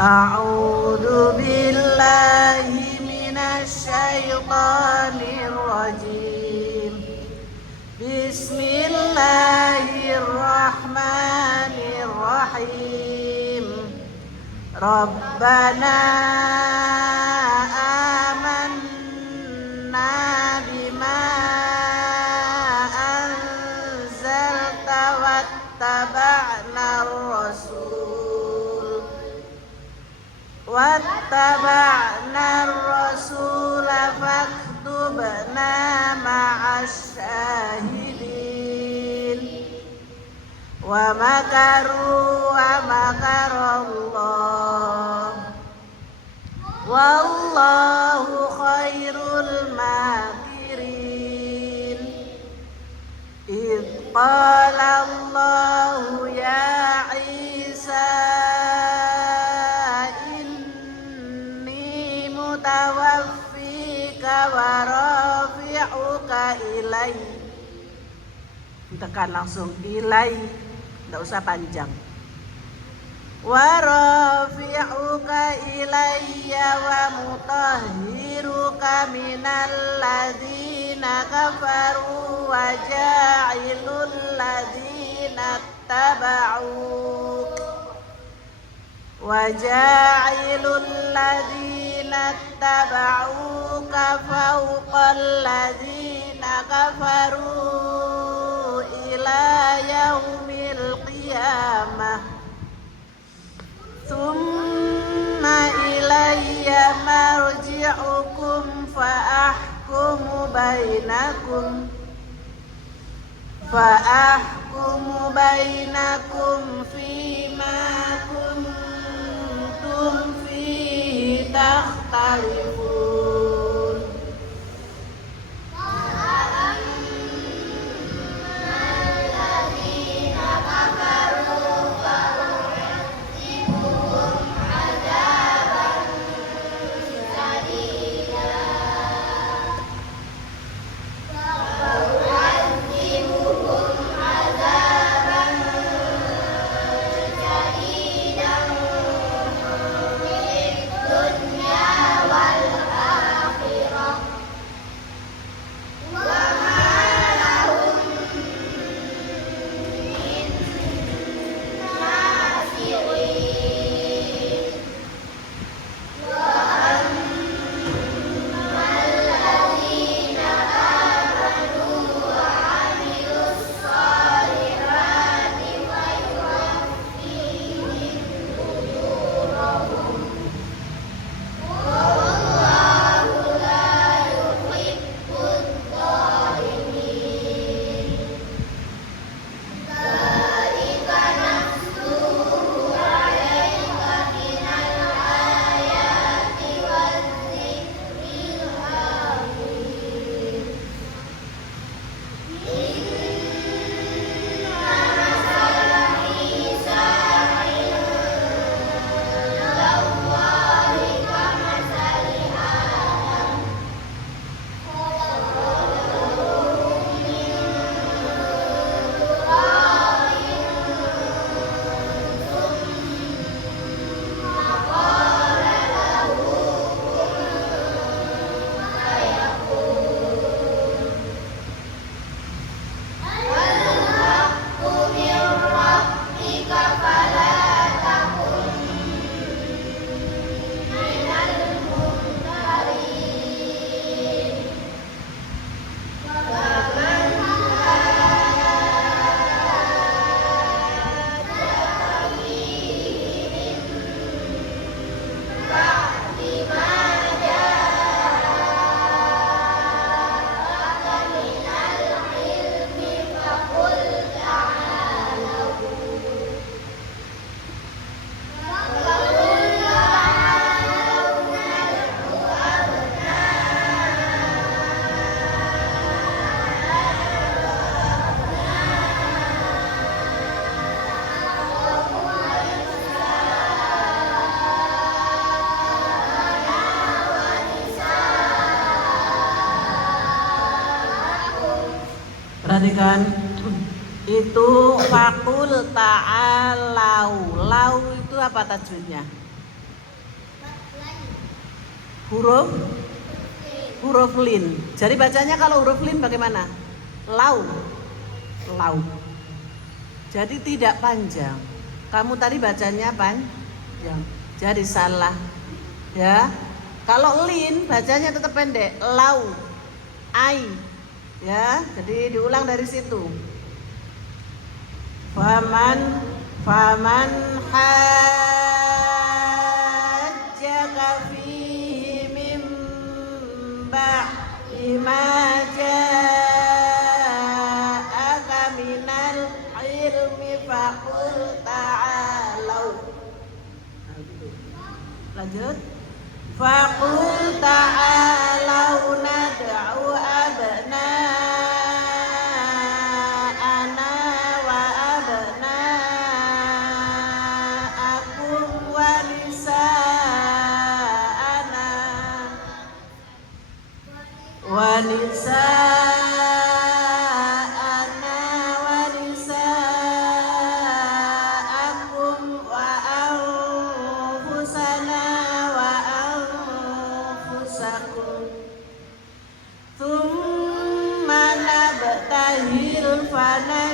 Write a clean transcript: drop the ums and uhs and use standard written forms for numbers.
أعوذ بالله من الشيطان الرجيم. بسم الله الرحمن الرحيم. ربنا آمنا بما أنزلت واتبعنا الرسول فاكتبنا مع الشاهدين. ومكروا ومكر الله والله خير الماكرين. إذ قال الله يا عيسى متوفيك ورافعك إلي. Tekan langsung ilai, enggak usah panjang. Warafi'uka ilayya wa mutahhiruka minal ladzina kafaru wa ja'ilul ladzina taba'uk fawqal ladzina kafaru ila yaumil qiyamah. Thumma ilayya marji'ukum fa'ahkumu bainakum fima kuntum fihi takhtalifun. Perhatikan itu fakul ta'alau. Lau itu apa tajwidnya? huruf huruf lin. Jadi bacanya kalau huruf lin bagaimana? Lau. Lau. Jadi tidak panjang. Kamu tadi bacanya panjang. Jadi salah. Ya. Kalau lin bacanya tetap pendek. Lau. Ai. Ya, jadi diulang dari situ. Faman hajjaka fihi min ba'di ma ja'aka minal ilmi faqul ta'alau. Lanjut. Faqul ta'alau nad'u abna'ana wa abna'akum wa nisa'ana wa nisa'akum wa anfusana wa anfusakum thumma nabtahil fanaj'al